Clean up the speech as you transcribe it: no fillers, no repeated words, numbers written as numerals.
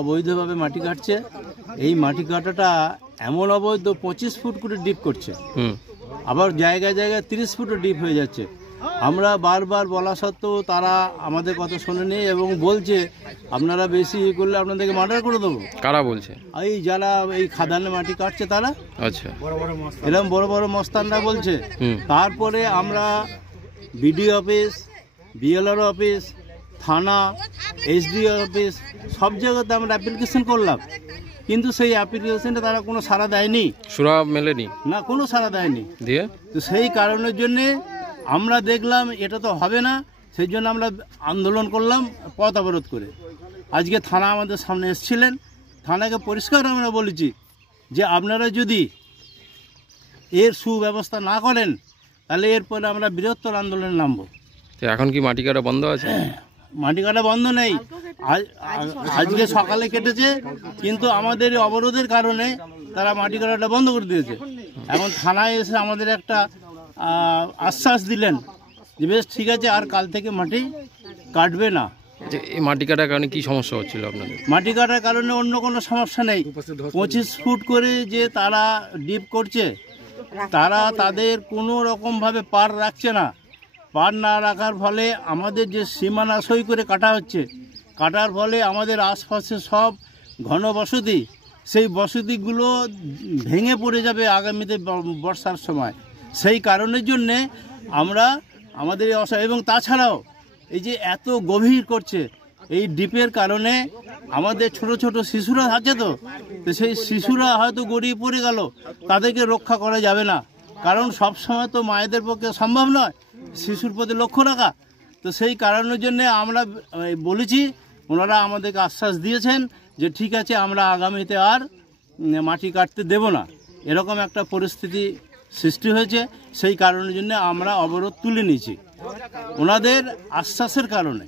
অবৈধভাবে মাটি কাটছে। এই মাটি কাটাটা এমন অবৈধ 25 ফুট করে ডিপ করছে, আবার জায়গায় জায়গায় 30 ফুটও ডিপ হয়ে যাচ্ছে। আমরা বারবার বলা সত্ত্বেও তারা আমাদের কথা শোনেনি এবং বলছে আপনারা বেশি করলে আপনাদেরকে মার্ডার করে দেবো। কারা বলছে? এই যারা এই খাদানে মাটি কাটছে তারা। আচ্ছা, এরকম বড় বড় মস্তানরা বলছে। তারপরে আমরা বিডিও অফিস, বিএলআর অফিস, থানা, এসডিও অফিস সব জায়গাতে আমরা অ্যাপ্লিকেশন করলাম, কিন্তু সেই অ্যাপ্লিকেশনটা তারা কোনো সাড়া দেয়নি, সুরা মেলেনি, না কোনো সাড়া দেয়নি। দিয়ে তো সেই কারণের জন্যে আমরা দেখলাম এটা তো হবে না, সেই জন্য আমরা আন্দোলন করলাম পথ অবরোধ করে। আজকে থানা আমাদের সামনে এসেছিলেন, থানাকে পরিষ্কার আমরা বলেছি যে আপনারা যদি এর সুব্যবস্থা না করেন তাহলে এরপরে আমরা বৃহত্তর আন্দোলনে নামব। এখন কি মাটি কাটা বন্ধ আছে? মাটি কাটা বন্ধ নেই, আজকে সকালে কেটেছে, কিন্তু আমাদের অবরোধের কারণে তারা মাটি কাটাটা বন্ধ করে দিয়েছে। এখন থানায় এসে আমাদের একটা আশ্বাস দিলেন যে বেশ ঠিক আছে, আর কাল থেকে মাটি কাটবে না। এই মাটি কাটার কারণে কি সমস্যা হচ্ছিল আপনাদের? মাটি কাটার কারণে অন্য কোনো সমস্যা নেই। 25 ফুট করে যে তারা ডিপ করছে, তারা তাদের কোনো রকমভাবে পার রাখছে না। পার না রাখার ফলে আমাদের যে সীমানা সই করে কাটা হচ্ছে, কাটার ফলে আমাদের আশপাশে সব ঘনবসতি, সেই বসতিগুলো ভেঙে পড়ে যাবে আগামীতে বর্ষার সময়। সেই কারণের জন্যে আমরা আমাদের এবং তাছাড়াও এই যে এত গভীর করছে, এই ডিপের কারণে আমাদের ছোট ছোট শিশুরা আছে, তো সেই শিশুরা হয়তো গড়িয়ে পড়ে গেল, তাদেরকে রক্ষা করা যাবে না, কারণ সব সময় তো মায়েদের পক্ষে সম্ভব নয় শিশুর প্রতি লক্ষ্য রাখা। তো সেই কারণের জন্যে আমরা বলেছি, ওনারা আমাদেরকে আশ্বাস দিয়েছেন যে ঠিক আছে, আমরা আগামীতে আর মাটি কাটতে দেব না। এরকম একটা পরিস্থিতি সৃষ্টি হয়েছে, সেই কারণের জন্য আমরা অবরোধ তুলে নিয়েছি ওনাদের আশ্বাসের কারণে।